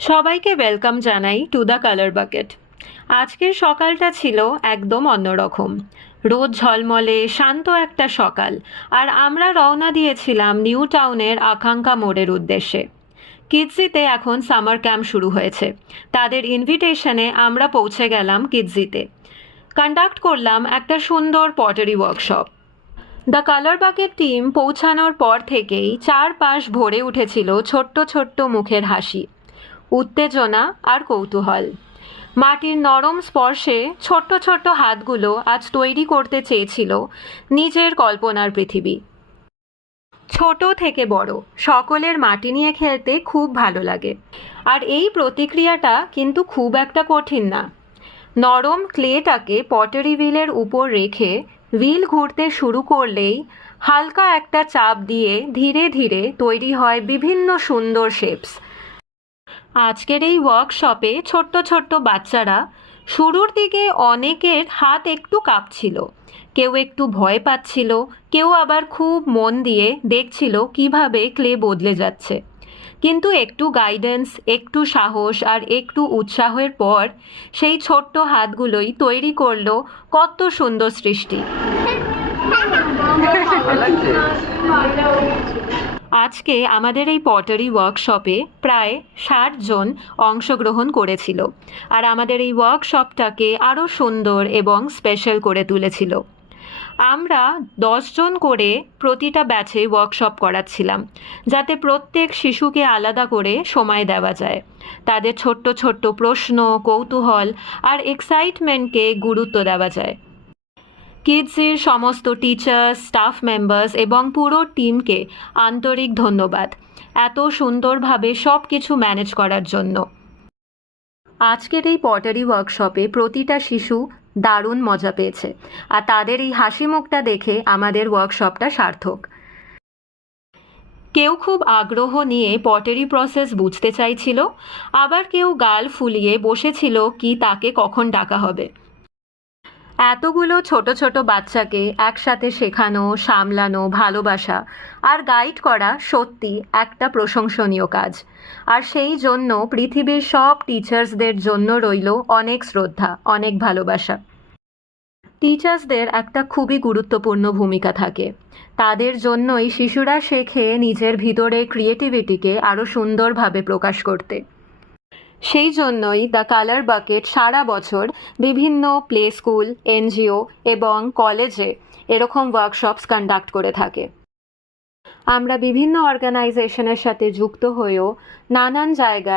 সবাইকে ওয়েলকাম জানাই to the colour bucket. আজকের সকালটা ছিল একদম অন্যরকম। রোদ ঝলমলে শান্ত একটা সকাল, আর আমরা রওনা দিয়েছিলাম নিউ টাউনের আকাঙ্ক্ষা মোড়ের উদ্দেশ্যে। কিডজিতে এখন সামার ক্যাম্প শুরু হয়েছে। তাদের ইনভিটেশনে আমরা পৌঁছে গেলাম কিডজিতে। কন্ডাক্ট করলাম একটা সুন্দর pottery workshop. The colour bucket team পৌঁছানোর পর থেকেই চারপাশ ভরে উঠেছিল ছোট্ট ছোট্ট মুখের হাসি, উত্তেজনা আর কৌতূহল। মাটির নরম স্পর্শে ছোট্ট ছোট্ট হাতগুলো আজ তৈরি করতে চেয়েছিল নিজের কল্পনার পৃথিবী। ছোট থেকে বড় সকলের মাটি নিয়ে খেলতে খুব ভালো লাগে, আর এই প্রতিক্রিয়াটা কিন্তু খুব একটা কঠিন না। নরম ক্লেটাকে পটারি হুইলের উপর রেখে হুইল ঘুরতে শুরু করলেই হালকা একটা চাপ দিয়ে ধীরে ধীরে তৈরি হয় বিভিন্ন সুন্দর শেপস। আজকের এই ওয়ার্কশপে ছোট্ট ছোট্ট বাচ্চারা, শুরুর দিকে অনেকের হাত একটু কাঁপছিল, কেউ একটু ভয় পাচ্ছিল, কেউ আবার খুব মন দিয়ে দেখছিল কিভাবে ক্লে বদলে যাচ্ছে। কিন্তু একটু গাইডেন্স, একটু সাহস আর একটু উৎসাহের পর সেই ছোট্ট হাতগুলোই তৈরি করলো কত সুন্দর সৃষ্টি। আজকে আমাদের এই পটারি ওয়ার্কশপে প্রায় ৬০ জন অংশগ্রহণ করেছিল, আর আমাদের এই ওয়ার্কশপটাকে আরও সুন্দর এবং স্পেশাল করে তুলেছিল। আমরা ১০ জন করে প্রতিটা ব্যাচে ওয়ার্কশপ করাচ্ছিলাম, যাতে প্রত্যেক শিশুকে আলাদা করে সময় দেওয়া যায়, তাদের ছোট্ট ছোট্ট প্রশ্ন, কৌতূহল আর এক্সাইটমেন্টকে গুরুত্ব দেওয়া যায়। কিডসের সমস্ত টিচার, স্টাফ মেম্বার্স এবং পুরো টিমকে আন্তরিক ধন্যবাদ এত সুন্দরভাবে সব কিছু ম্যানেজ করার জন্য। আজকের এই পটারি ওয়ার্কশপে প্রতিটা শিশু দারুণ মজা পেয়েছে, আর তাদের এই হাসি মুখটা দেখে আমাদের ওয়ার্কশপটা সার্থক। কেউ খুব আগ্রহ নিয়ে পটারি প্রসেস বুঝতে চাইছিল, আবার কেউ গাল ফুলিয়ে বসেছিল কি তাকে কখন ডাকা হবে। এতগুলো ছোট ছোট বাচ্চাকে একসাথে শেখানো, সামলানো, ভালোবাসা আর গাইড করা সত্যি একটা প্রশংসনীয় কাজ। আর সেই জন্য পৃথিবীর সব টিচার্সদের জন্য রইল অনেক শ্রদ্ধা, অনেক ভালোবাসা। টিচার্সদের একটা খুবই গুরুত্বপূর্ণ ভূমিকা থাকে। তাদের জন্যই শিশুরা শেখে নিজের ভিতরে ক্রিয়েটিভিটিকে আরও সুন্দরভাবে প্রকাশ করতে। সেই জন্যই দ্য কালার বাকেট সারা বছর বিভিন্ন প্লে স্কুল, এনজিও এবং কলেজে এরকম ওয়ার্কশপস কন্ডাক্ট করে থাকে। আমরা বিভিন্ন অর্গানাইজেশনের সাথে যুক্ত হয়েও নানান জায়গায়